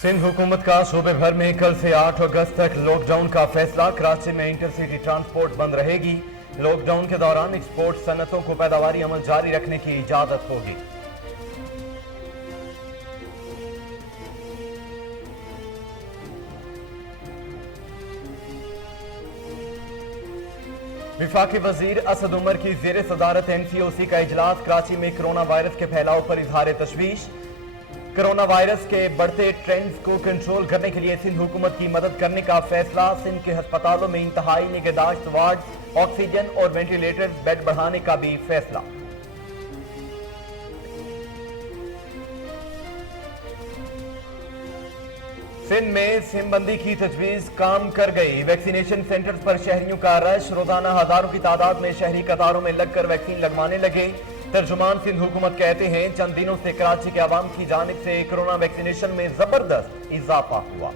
सिंध हुकूमत का सूबे भर में कल से 8 अगस्त तक लॉकडाउन का फैसला। कराची में इंटरसिटी ट्रांसपोर्ट बंद रहेगी। लॉकडाउन के दौरान एक्सपोर्ट सनतों को पैदावारी अमल जारी रखने की इजाजत होगी। विफाकी वजीर असद उमर की ज़ेर सदारत MCOC का इजलास। कराची में कोरोना वायरस के फैलाव पर इजहार तशवीश। कोरोना वायरस के बढ़ते ट्रेंड्स को कंट्रोल करने के लिए सिंध हुकूमत की मदद करने का फैसला। सिंध के अस्पतालों में इंतहाई निगहदाश्त वार्ड, ऑक्सीजन और वेंटिलेटर्स बेड बढ़ाने का भी फैसला। सिंध में सिमबंदी की तजवीज काम कर गई। वैक्सीनेशन सेंटर्स पर शहरियों का रश। रोजाना हजारों की तादाद में शहरी कतारों में लगकर वैक्सीन लगवाने लगे। तर्जुमान सिंध हुकूमत कहते हैं चंद दिनों से कराची के अवाम की जानिब से कोरोना वैक्सीनेशन में जबरदस्त इजाफा हुआ।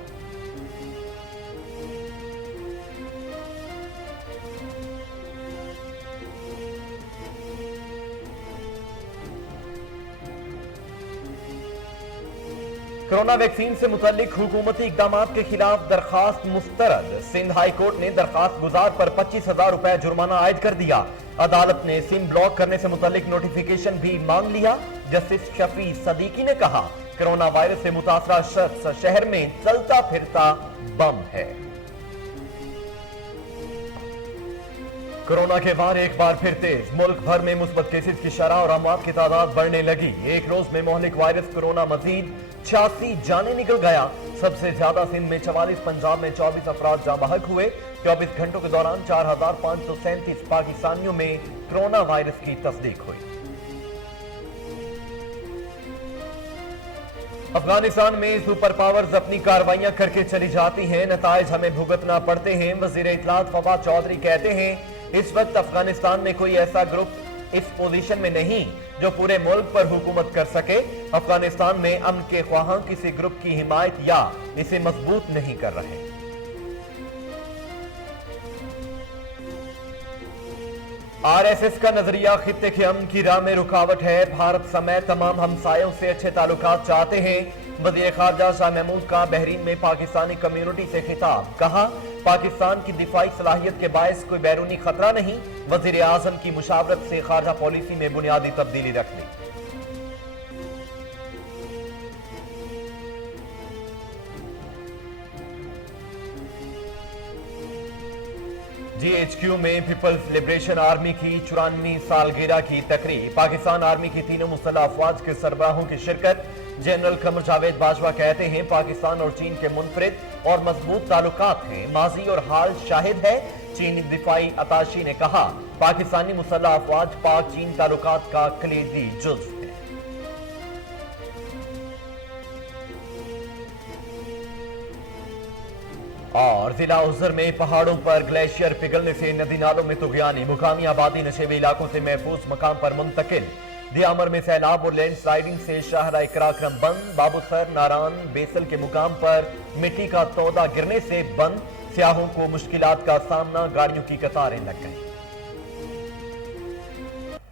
कोरोना वैक्सीन से मुतल्लिक हुकूमती इकदामात के खिलाफ दरखास्त मुस्तरद। सिंध हाई कोर्ट ने दरखास्त गुजार पर 25,000 रुपए जुर्माना आयद कर दिया। अदालत ने सिम ब्लॉक करने से मुतल्लिक नोटिफिकेशन भी मांग लिया। जस्टिस शफी सदीकी ने कहा कोरोना वायरस से मुतासरा शख्स शहर में चलता फिरता बम है। कोरोना के वार एक बार फिर तेज। मुल्क भर में मुस्बत केसेस की शरह और अमवात की तादाद बढ़ने लगी। एक रोज में मोहलिक वायरस कोरोना मजीद 86 जाने निकल गया। सबसे ज्यादा सिंध में 44, पंजाब में 24 अफराद जाँ बहक हुए। 24 घंटों के दौरान 4,537 पाकिस्तानियों में कोरोना वायरस की तस्दीक हुई। अफगानिस्तान में सुपर पावर्स अपनी कार्रवाइयां करके चली जाती हैं, नताइज हमें भुगतना पड़ते हैं। वजीर इत्तलात फवाद चौधरी कहते हैं इस वक्त अफगानिस्तान में कोई ऐसा ग्रुप इस पोजीशन में नहीं जो पूरे मुल्क पर हुकूमत कर सके। अफगानिस्तान में अमन के ख्वाहां किसी ग्रुप की हिमायत या इसे मजबूत नहीं कर रहे। RSS का नजरिया खित्ते के अमन की राह में रुकावट है। भारत समेत तमाम हमसायों से अच्छे ताल्लुकात चाहते हैं। वज़ीर ख़ारजा शाह महमूद का बहरीन में पाकिस्तानी कम्युनिटी से खिताब। कहा पाकिस्तान की दिफाई सलाहियत के बायस कोई बैरूनी खतरा नहीं। वज़ीर आज़म की मुशावरत से खारजा पॉलिसी में बुनियादी तब्दीली रख ली। GHQ में पीपल्स लिबरेशन आर्मी की 94वीं सालगिरह की तकरीब। पाकिस्तान आर्मी की तीनों मुसल्लह अफवाज के सरबराहों की शिरकत। जनरल कमर जावेद बाजवा कहते हैं पाकिस्तान और चीन के मुनफरिद और मजबूत ताल्लुकात हैं। माजी और हाल शाहिद है। चीनी दिफाई अताशी ने कहा पाकिस्तानी मुसल्लह अफवाज पाक चीन ताल्लुकात का कलीदी जुज़्व है। और जिला उज़र में पहाड़ों पर ग्लेशियर पिघलने से नदी नालों में तुगयानी। मुकामी आबादी नशेबी इलाकों से महफूज मकाम पर मुंतकिल। दियामर में सैलाब और लैंड स्लाइडिंग से शाहरा इकराक्रम बंद। बाबूसर, नारान, बेसल के मुकाम पर मिट्टी का तौदा गिरने से बंद। सियाहों को मुश्किलात का सामना, गाड़ियों की कतारें लग गई।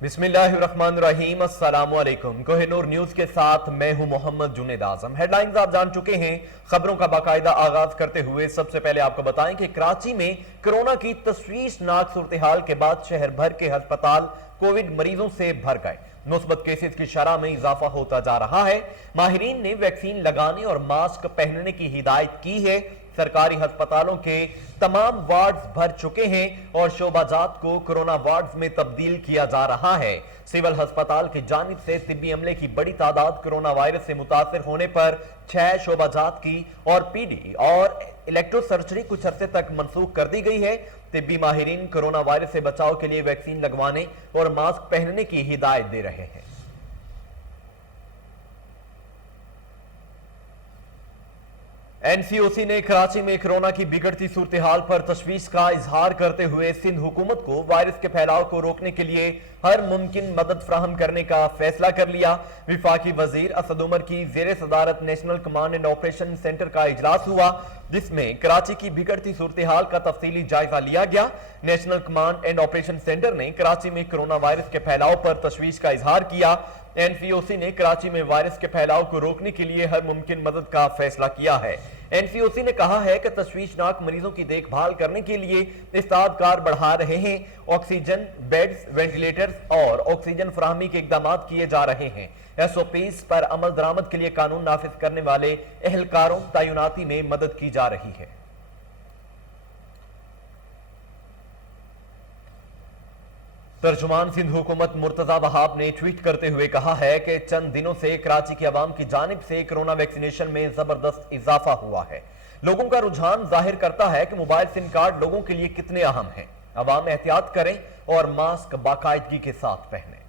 बिस्मिल्लाहिर्रहमानिर्रहीम, अस्सलामु अलैकुम। कोहिनूर न्यूज के साथ मैं हूं मोहम्मद जुनेद आजम। हेडलाइंस आप जान चुके हैं। खबरों का बाकायदा आगाज करते हुए सबसे पहले आपको बताएं कि कराची में कोरोना की तशवीशनाक सूरत हाल के बाद शहर भर के अस्पताल कोविड मरीजों से भर गए। मुस्बत केसेस की शरह में इजाफा होता जा रहा है। माहिरीन ने वैक्सीन लगाने और मास्क पहनने की हिदायत की है। सरकारी अस्पतालों के तमाम वार्ड्स भर चुके हैं और शोबाजात को कोरोना वार्ड्स में तब्दील किया जा रहा है। सिविल अस्पताल की जानिब से तिब्बी अमले की बड़ी तादाद कोरोना वायरस से मुतासर होने पर 6 शोबाजात की और PD और इलेक्ट्रो सर्जरी कुछ अरसे तक मनसूख कर दी गई है। तिब्बी माहिरीन कोरोना वायरस से बचाव के लिए वैक्सीन लगवाने और मास्क पहनने की हिदायत दे रहे हैं। एनसीओसी ने कराची में कोरोना की बिगड़ती सूरत-ए-हाल पर तशवीश का इजहार करते हुए सिंध हुकूमत को वायरस के फैलाव को रोकने के लिए हर मुमकिन मदद फराहम करने का फैसला कर लिया। विफाकी वजीर असद उमर की जेर सदारत national command and operation centre का इजलास हुआ, जिसमें कराची की बिगड़ती सूरत-ए-हाल का तफसीली जायजा लिया गया। National command and operation centre ने कराची में कोरोना वायरस के फैलाव पर तशवीश का इजहार किया। एनसीओसी ने कराची में वायरस के फैलाव को रोकने के लिए हर मुमकिन मदद का फैसला किया है। एनसीओसी ने कहा है कि तशवीशनाक मरीजों की देखभाल करने के लिए इस्तादकार बढ़ा रहे हैं। ऑक्सीजन बेड्स, वेंटिलेटर्स और ऑक्सीजन फराहमी के इकदाम किए जा रहे हैं। एसओपीज पर अमल दरामद के लिए कानून नाफिज करने वाले एहलकारों तैनाती में मदद की जा रही है। तर्जुमान सिंध हुकूमत मुर्तजा वहाब ने ट्वीट करते हुए कहा है कि चंद दिनों से कराची की आवाम की जानिब से कोरोना वैक्सीनेशन में जबरदस्त इजाफा हुआ है। लोगों का रुझान जाहिर करता है कि मोबाइल सिम कार्ड लोगों के लिए कितने अहम हैं। आवाम एहतियात करें और मास्क बाकायदगी के साथ पहनें।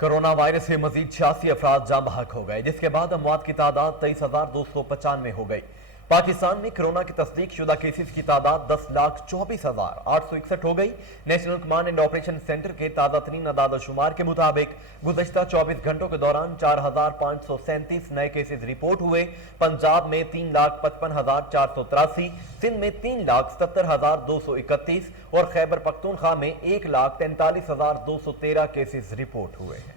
कोरोना वायरस से मजीद 86 अफराद जाँ बहक हो गए, जिसके बाद अमवात की तादाद 23,295 हो गई। पाकिस्तान में कोरोना की तस्दीक शुदा केसेस की तादाद 10,24,861 हो गई। National command and operation centre के ताज़ा तरीन अदाद-ओ-शुमार के मुताबिक गुज़श्ता 24 घंटों के दौरान 4,537 नए केसेस रिपोर्ट हुए। पंजाब में 3,55,483, सिंध में 3,77,231 और खैबर पख्तूनख्वा में 1,43,213 केसेस रिपोर्ट हुए हैं।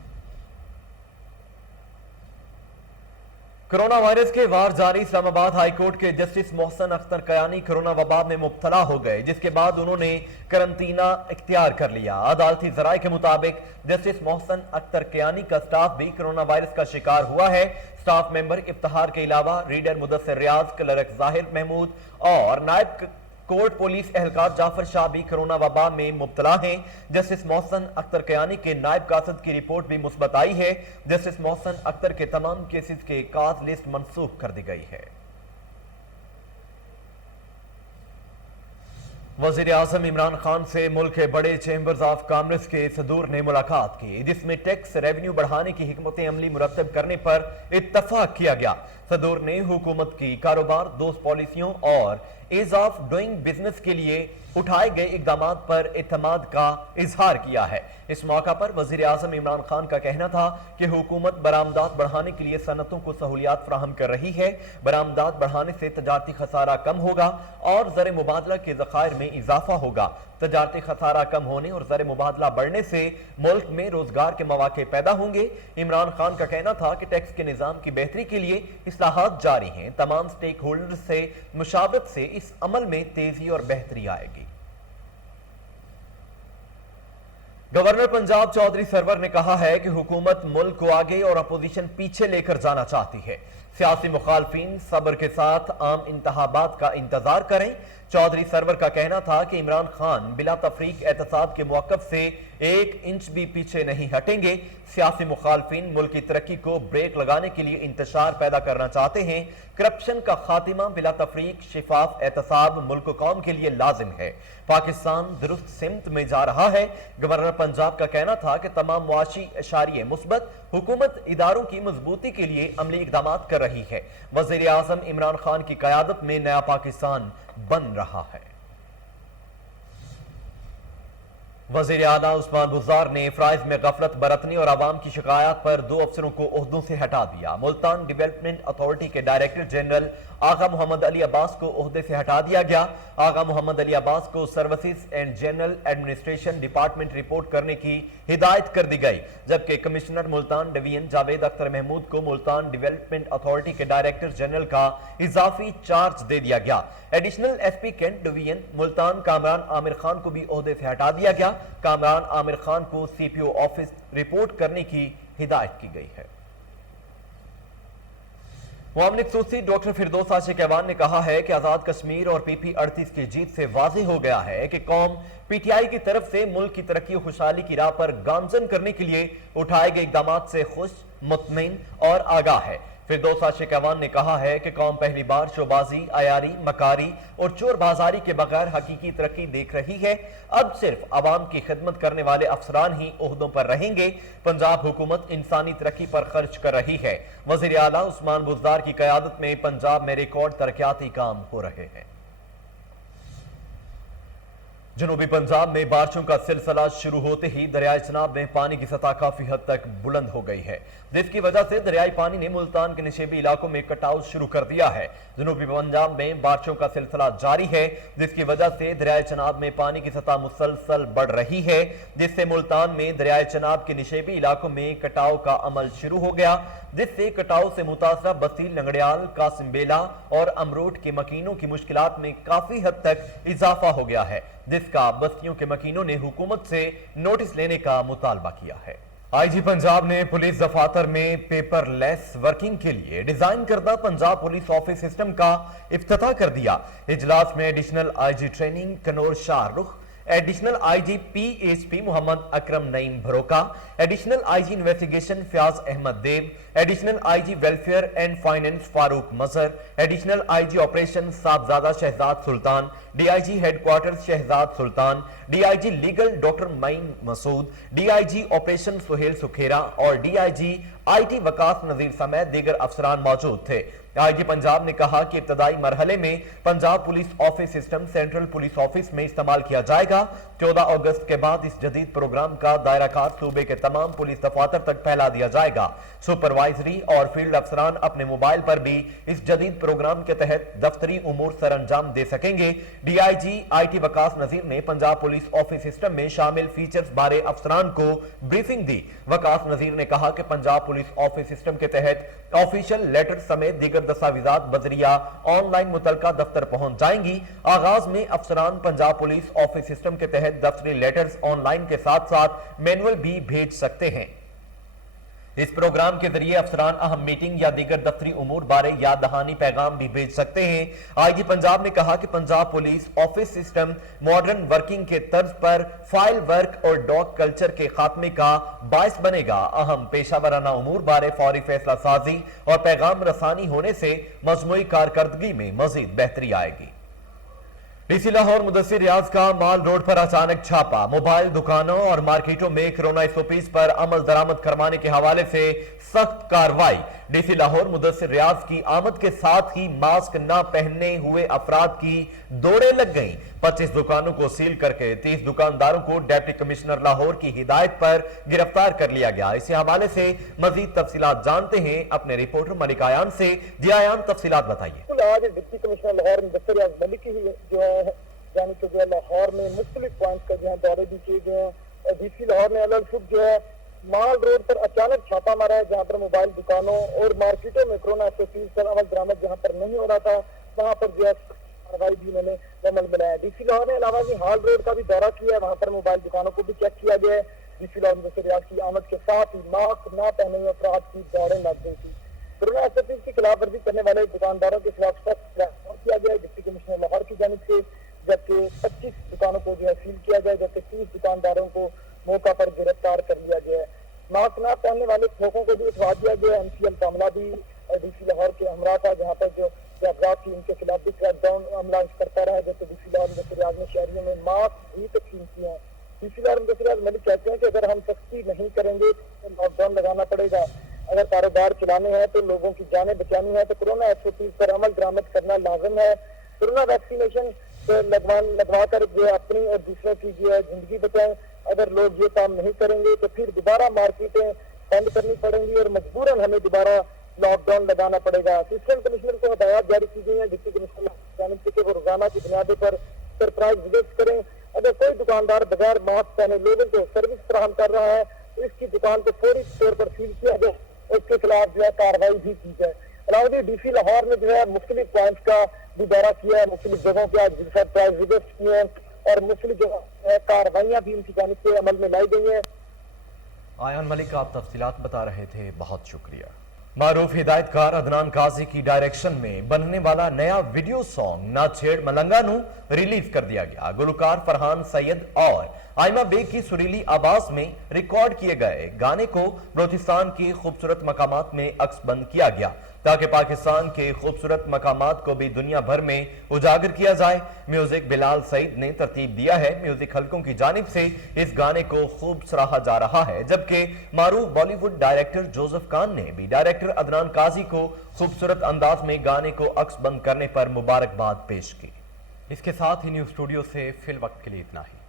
कोरोना वायरस के वार जारी इस्लामाबाद हाई कोर्ट के जस्टिस मोहसन अख्तर कयानी कोरोना वबा में मुब्तला हो गए, जिसके बाद उन्होंने करंतना इख्तियार कर लिया। अदालती जराये के मुताबिक जस्टिस मोहसन अख्तर कयानी का स्टाफ भी कोरोना वायरस का शिकार हुआ है। स्टाफ मेंबर इफ्तिखार के अलावा रीडर मुदस्सिर रियाज, क्लर्क जाहिर महमूद और नायब कोर्ट पुलिस एहलकार जाफर शाह भी कोरोना वबा में मुब्तला हैं। जस्टिस मोहसन अख्तर कयानी के नायब कासिद की रिपोर्ट भी मुस्बत आई है। जस्टिस मोहसन अख्तर के तमाम केसेस के काज लिस्ट मनसूख कर दी गई है। वजीर आजम इमरान खान से मुल्क के बड़े चैम्बर्स ऑफ कॉमर्स के सदूर ने मुलाकात की, जिसमें टैक्स रेवेन्यू बढ़ाने की हिकमत अमली मुरतब करने पर इत्तफाक किया गया। सदूर ने हुकूमत की कारोबार दोस्त पॉलिसियों और ईज ऑफ डूइंग बिजनेस के लिए उठाए गए इकदाम पर एतमाद का इजहार किया है। इस मौका पर वजीर आजम इमरान खान का कहना था कि हुकूमत बरामदात बढ़ाने के लिए सनतों को सहूलियात फराहम कर रही है। बरामदात बढ़ाने से तजारती खसारा कम होगा और ज़र मुबादला के ज़खायर में इजाफा होगा। तजारती खसारा कम होने और ज़र मुबादला बढ़ने से मुल्क में रोजगार के मौके पैदा होंगे। इमरान खान का कहना था कि टैक्स के निज़ाम की बेहतरी के लिए इस्लाहात जारी हैं। तमाम स्टेक होल्डर से मुशावरत से इस अमल में तेजी और बेहतरी आएगी। गवर्नर पंजाब चौधरी सरवर ने कहा है कि हुकूमत मुल्क को आगे और अपोजिशन पीछे लेकर जाना चाहती है। सियासी मुखालफिन सब्र के साथ आम इंतखाबात का इंतजार करें। चौधरी सरवर का कहना था कि इमरान खान बिला तफरीक एहतसाब के मौक़िफ़ से 1 इंच भी पीछे नहीं हटेंगे। सियासी मुखालफिन मुल्क की तरक्की को ब्रेक लगाने के लिए इंतशार पैदा करना चाहते हैं। करप्शन का खातिमा बिला तफरीक शिफाफ एहतसाब मुल्क कौम के लिए लाजिम है। पाकिस्तान दुरुस्त सिमत में जा रहा है। गवर्नर पंजाब का कहना था कि तमाम मुआशी इशारे मुस्बत, हुकूमत इदारों की मजबूती के लिए अमली इकदाम कर रही है। वज़ीर आज़म इमरान खान की क़यादत में नया पाकिस्तान बन रहा है। वज़ीर आला उस्मान बुज़दार ने फ़राइज़ में गफलत बरतने और आवाम की शिकायत पर 2 अफसरों को ओहदों से हटा दिया। मुल्तान डेवलपमेंट अथॉरिटी के डायरेक्टर जनरल आगा मोहम्मद अली अब्बास को ओहदे से हटा दिया गया। आगा मोहम्मद अली अब्बास को services and general administration department report करने की हिदायत कर दी गई, जबकि कमिश्नर मुल्तान डिवीजन जावेद अख्तर महमूद को मुल्तान डेवलपमेंट अथॉरिटी के डायरेक्टर जनरल का इजाफी चार्ज दे दिया गया। Additional SP cantt division Multan Kamran Amir Khan को भी ओहदे से हटा दिया गया। कामरान आमिर खान को सीपीओ ऑफिस रिपोर्ट करने की हिदायत की गई है। मुआवनिक सूसी डॉक्टर फिरदौस आशिक ऐवान ने कहा है कि आजाद कश्मीर और PP-38 की जीत से वाज़ेह हो गया है कि कौम PTI की तरफ से मुल्क की तरक्की और खुशहाली की राह पर गामजन करने के लिए उठाए गए इकदाम से खुश, मुतमईन और आगाह है। फिरदौस आशिक अवान ने कहा है कि कौम पहली बार शोबाजी, अयारी, मकारी और चोर बाजारी के बगैर हकीकी तरक्की देख रही है। अब सिर्फ अवाम की खिदमत करने वाले अफसरान ही ओहदों पर रहेंगे। पंजाब हुकूमत इंसानी तरक्की पर खर्च कर रही है। वज़ीर आला उस्मान बुज़दार की क़यादत में पंजाब में रिकॉर्ड तरक्याती काम हो रहे हैं। जनूबी पंजाब में बारिशों का सिलसिला शुरू होते ही दरियाई चनाब में पानी की सतह काफी हद तक बुलंद हो गई है, जिसकी वजह से दरियाई पानी ने मुल्तान के निशेबी इलाकों में कटाव शुरू कर दिया है। जनूबी पंजाब में बारिशों का सिलसिला जारी है, जिसकी वजह से दरियाई चनाब में पानी की सतह मुसलसल बढ़ रही है, जिससे मुल्तान में दरियाई चनाब के निशेबी इलाकों में कटाव का अमल शुरू हो गया, जिससे कटाव से मुतासरा बस्ती, लंगड़ियाल, कासिमबेला और अमरोट के मकीनों की मुश्किलात में काफी हद तक इजाफा हो गया है, जिसका बस्तियों के मकीनों ने हुकूमत से नोटिस लेने का मुतालबा किया है। आईजी पंजाब ने पुलिस दफातर में पेपरलेस वर्किंग के लिए डिजाइन करदा पंजाब पुलिस ऑफिस सिस्टम का इफ्तिताह कर दिया। इजलास में एडिशनल आईजी ट्रेनिंग कनौर Shahrukh, additional IG PHP Mohammad Akram Naeem Bharoka, additional IG investigation Fayyaz Ahmed Dev, additional IG welfare and finance Farooq Mazhar, additional IG operation Sahibzada Shahzad Sultan, DIG headquarters Shahzad Sultan, DIG legal doctor Moeen Masood, DIG operation Suhail Sukhera और डीआईजी आईटी वकास नजीर समेत दीगर अफसरान मौजूद थे। आईजी पंजाब ने कहा कि इब्तदाई मरहले में Punjab police office system central police office में इस्तेमाल किया जाएगा। 14 अगस्त के बाद इस जदीद प्रोग्राम का दायरा कार सूबे के तमाम पुलिस दफातर तक फैला दिया जाएगा। सुपरवाइजरी और फील्ड अफसरान अपने मोबाइल पर भी इस जदीद प्रोग्राम के तहत दफ्तरी उमूर सर अंजाम दे सकेंगे। डीआईजी आईटी वकास नजीर ने पंजाब पुलिस ऑफिस सिस्टम में शामिल फीचर्स बारे अफसरान को ब्रीफिंग दी। वकास नजीर ने कहा कि पंजाब पुलिस ऑफिस सिस्टम के तहत ऑफिशियल लेटर समेत दीगर दस्तावेजात बजरिया ऑनलाइन मुतलका दफ्तर पहुंच जाएंगी। आगाज में अफसरान पंजाब पुलिस ऑफिस सिस्टम के तहत दफ्तरी लेटर्स ऑनलाइन के साथ साथ मैनुअल भी भेज सकते हैं। इस प्रोग्राम के जरिए अफसरान अहम मीटिंग या दीगर दफ्तरी उमूर बारे याद दहानी पैगाम भी भेज सकते हैं। आईजी पंजाब ने कहा कि Punjab police office system modern working के तर्ज पर फाइल वर्क और डॉग कल्चर के खात्मे का बायस बनेगा। अहम पेशावराना उमूर बारे फौरी फैसला साजी और पैगाम रसानी होने से मजमूई कारकर्दगी में मजीद बेहतरी आएगी। डीसी लाहौर मुदस्सिर रियाज का माल रोड पर अचानक छापा। मोबाइल दुकानों और मार्केटों में कोरोना SOPs पर अमल दरामद करवाने के हवाले से सख्त कार्रवाई। डीसी लाहौर मुदस्सिर रियाज की आमद के साथ ही मास्क न पहनने हुए अफराद की दौड़े लग गईं। 25 दुकानों को सील करके 30 दुकानदारों को डिप्टी कमिश्नर लाहौर की हिदायत पर गिरफ्तार कर लिया गया। इसी हवाले से मजीद तफसीलात जानते हैं अपने रिपोर्टर मलिक आयान से। जी आयान, तफसीलात बताइए। आज डिप्टी कमिश्नर लाहौर मुदस्सिर रियाज मलिक जो है यानी कि जो लाहौर में मुख्तलिफ पॉइंट का जो है दौरे भी किए गए हैं। डीसी लाहौर ने अलग सुबह जो है माल रोड पर अचानक छापा मारा है, जहाँ पर मोबाइल दुकानों और मार्केटों में कोरोना SOPs पर अमल दरामद जहाँ पर नहीं हो रहा था वहाँ पर जो है कार्रवाई भी उन्होंने अमल में लाया। डीसी लाहौर ने अलावा हाल रोड का भी दौरा किया है, वहाँ पर मोबाइल दुकानों को भी चेक किया गया है। डीसी लाहौर मुदस्सिर रियाज की आमद के साथ ही मास्क न पहने हुए अफराद की दौड़े लग गई थी। कोरोना SOPs की खिलाफ वर्जी करने वाले दुकानदारों के खिलाफ सख्त किया गया है डिप्टी कमिश्नर लाहौर की जानिब से, जबकि 25 दुकानों को जो है सील किया गया, जबकि 30 दुकानदारों को मौका पर गिरफ्तार कर लिया गया है। मास्क न पहनने वाले लोगों को भी उठवा दिया गया। MCL का अमला भी डीसी लाहौर के हमरा था, जहाँ पर जो अफराद थी उनके खिलाफ भी क्रैकडाउन अमला करता रहा, जबकि डीसी लाहौर मुदस्सिर रियाज ने शहरियों में मास्क भी तकसीम किए हैं। डीसी लाहौर मुदस्सिर रियाज मलिक कहते हैं कि अगर हम सख्ती नहीं करेंगे तो लॉकडाउन लगाना पड़ेगा। अगर कारोबार चलाने हैं तो लोगों की जानें बचानी है तो कोरोना SOPs पर अमल दरामद करना लाजिम है। कोरोना वैक्सीनेशन लगवा कर जो अपनी और दूसरों की जो है जिंदगी बचाएं। अगर लोग ये काम नहीं करेंगे तो फिर दोबारा मार्केटें बंद करनी पड़ेंगी और मजबूरन हमें दोबारा लॉकडाउन लगाना पड़ेगा। असिस्टेंट कमिश्नर को हदायत जारी की गई है डिप्टी कमिश्नर से वो रोजाना की बुनियादों पर सरप्राइज विजिट करें। अगर कोई दुकानदार बगैर मास्क पहने लोगों को सर्विस फराहम कर रहा है तो इसकी दुकान को फौरी तौर पर सील किया जाए, उसके खिलाफ जो है कार्रवाई भी की जाए। अलावा डीसी लाहौर ने जो है मुख्तलिफ पॉइंट का भी दौरा किया है, मुख्तलिफ जगहों के आज सरप्राइज विजिट किए हैं और मुख्तलिफ जगह कार्रवाइयां भी उनकी जानिब से अमल में लाई गई हैं। आयान मलिक, आप तफसीलात बता रहे थे, बहुत शुक्रिया। मारूफ हिदायतकार अदनान काजी की डायरेक्शन में बनने वाला नया वीडियो सॉन्ग ना छेड़ मलंगा नू रिलीज कर दिया गया। गुलकार फरहान सैयद और आइमा बेग की सुरीली आवाज में रिकॉर्ड किए गए गाने को बलूचिस्तान के खूबसूरत मकामात में अक्सबंद किया गया ताकि पाकिस्तान के खूबसूरत मकामात को भी दुनिया भर में उजागर किया जाए। म्यूजिक बिलाल सईद ने तरतीब दिया है। म्यूजिक हलकों की जानिब से इस गाने को खूब सराहा जा रहा है, जबकि मारूफ बॉलीवुड डायरेक्टर जोसेफ खान ने भी डायरेक्टर अदनान काजी को खूबसूरत अंदाज में गाने को अक्सबंद करने पर मुबारकबाद पेश की। इसके साथ ही न्यूज स्टूडियो से फिल वक्त के लिए इतना ही।